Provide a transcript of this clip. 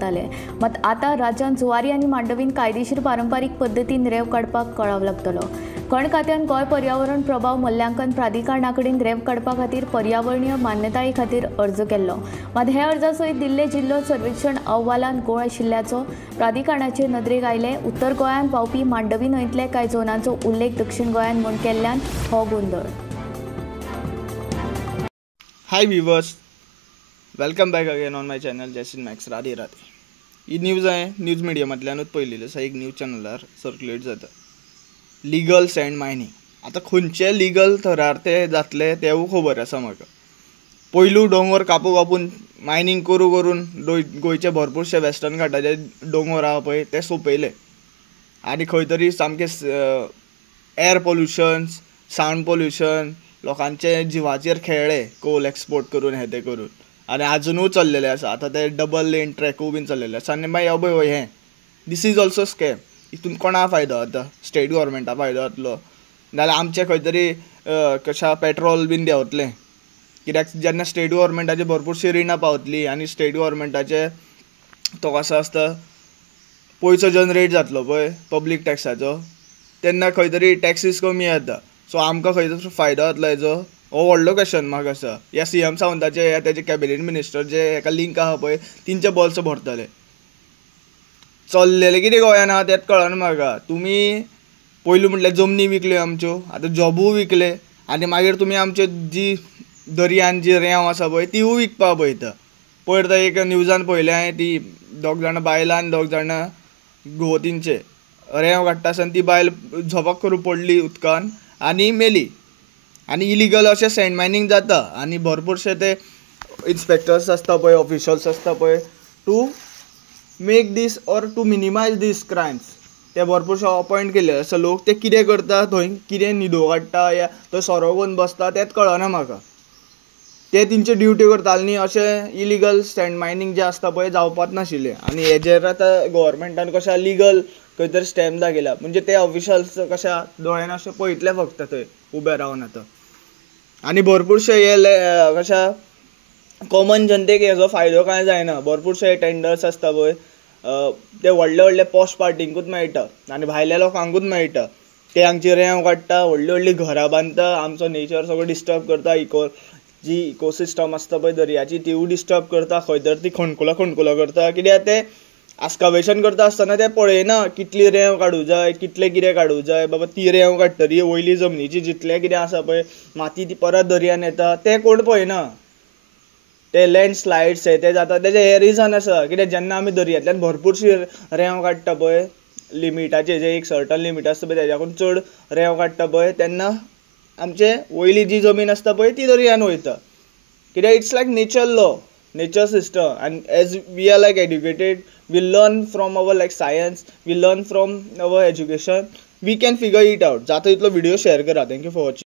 करताले. मात आतां राज्यांत जुवारी आनी मांडवीन कायदेशीर पारंपारीक पद्दतीन रेंव काडपाक कळाव लागतलो. खण खात्यान गोंय पर्यावरण प्रभाव मूल्यांकन प्राधिकरणा कडेन रेंव काडपा खातीर पर्यावरणीय मान्यताये खातीर अर्ज केल्लो. मात हे अर्जा सयत दिल्ले जिल्लो सर्वेक्षण अहवालांत घोळ आशिल्ल्याचो प्राधिकरणाचे नदरेक आयले. उत्तर गोंयांत व्हांवपी मांडवी न्हंयतले कांय झोनांचो उल्लेख दक्षिण गोंयांत म्हूण केल्ल्यान हो गोंदळ. Hi viewers, welcome back again on my channel Jason Max Radhe Radhe. ही न्यूज आहे न्यूज मिडियमांतल्यानूच पळयलेली आसा, एक न्यूज चॅनलार सर्क्युलेट जाता. लिगल सँड मायनींग आतां खंयचे लिगल थरार ते जातले तेवूय खबर आसा म्हाका. पयलू दोंगर कापून मायनींग करून गोंयचे भरपूरशे वेस्टर्न घाटाचे दोंगर आहा पळय ते सोंपयले आनी खंय तरी सामकें एअर पोल्युशन, सावंड पोल्युशन, लोकांचे जिवाचेर खेळ्ळे कोल एक्सपोर्ट करून हे ते करून, आनी आजुनूय चल्लेले आसा. आतां ते डबल लेन ट्रॅकूय बीन चल्लेले आसा. आनी मागीर पळय हें दीस इज ऑल्सो स्कॅम. हितून कोणा फायदो जाता? स्टेट गव्हर्मेंटा फायदो जातलो नाल्यार आमचे खंय तरी कशा पेट्रोल बीन देंवतलें. कित्याक जेन्ना स्टेट गव्हर्मेंटाची भरपूरशी रिणां पावतली आनी स्टेट गव्हर्मेंटाचे तो कसो आसता पयसो जनरेट जातलो पळय पब्लीक टॅक्साचो, तेन्ना खंय तरी टॅक्सीस कमी जाता. सो आमकां खंय तरी फायदो जातलो हेजो? हो व्हडलो क्वेश्चन मार्क आसा. ह्या CM सावंताचे तेजे कॅबिनेट मिनिस्टर जे हेका लिंक आहा पळय तिंचे बॉल्स भरतले. चल्लेले कितें गोंयान आहा तेंच कळना म्हाका. तुमी पयलू म्हटल्यार जमनी विकल्यो आमच्यो, आतां जॉबूय विकले आनी मागीर तुमी आमच्यो जी दर्यान जी रेंव आसा पळय तिवूय विकपा पळयता. पयर एक न्यूजान पळयलें हांवें, ती दोग जाणां बायलां आनी दोग जाणां घुवतींचे रेंव काडटा आसतना ती बायल झपक करून पडली उदकान आनी मेली. आनी इलिगल अशें सँड मायनींग जाता आनी भरपूरशे ते इन्स्पेक्टर्स आसता पळय, ऑफिशल्स आसता पळय, to make these or to minimise these crimes ते भरपूरशे अपॉयंट केल्ले आसा लोक. ते कितें करता, थंय कितें न्हिदो काडटा या थंय सोरो करून बसता तेंच कळना म्हाका. ते तेंचे ड्युटी करताले न्ही, अशें इलिगल सँड मायनींग जें आसता पळय जावपाच नाशिल्लें. आनी हेजेर आतां गव्हर्मेंटान कशें लिगल खंय तरी स्टॅम्प दाखयला. म्हणजे ते ऑफिशल्स कशें दोळ्यान अशें पळयतले फक्त थंय उबे रावन आतां. आनी भरपूरशे हे कशें कॉमन जनतेक हेजो फायदो कांय जायना. भरपूरशे टेंडर्स आसता पळय ते व्हडले व्हडले पॉश पार्टींकूच मेळटा आनी भायल्या लोकांकूच मेळटा. ते हांगची रेंव काडटा, व्हडलीं व्हडलीं घरां बांदता, आमचो नेचर सगळो डिस्टर्ब करता, जी इकोसिस्टम आसता पळय दर्याची तिवूय डिस्टर्ब करता. खंय तर ती खणकुलो करता. कित्याक ते आस्कावेशन करता आसतना ते पळयना कितली रेंव काडूं जाय, कितलें कितें काडूं जाय. बाबा ती रेंव काडटरी वयली जमनीची जितलें कितें आसा पळय माती ती परत दर्यान येता तें कोण पळयना. ते लँडस्लायड्स ते जाता तेजें हें रिजन आसा. कित्याक जेन्ना आमी दर्यांतल्यान भरपूरशी रेंव काडटा पळय लिमिटाचे, जे एक सर्टन लिमीट आसता पळय तेज्याकून चड रेंव काडटा पळय तेन्ना आमचे वयली जी जमीन आसता पळय ती दर्यान वयता. कित्याक it's like nature law, nature system. And as we are like educated, we learn from our like science, we learn from our education, we can figure it out. जाता तितलो व्हिडिओ शेअर करा. Thank you for watching.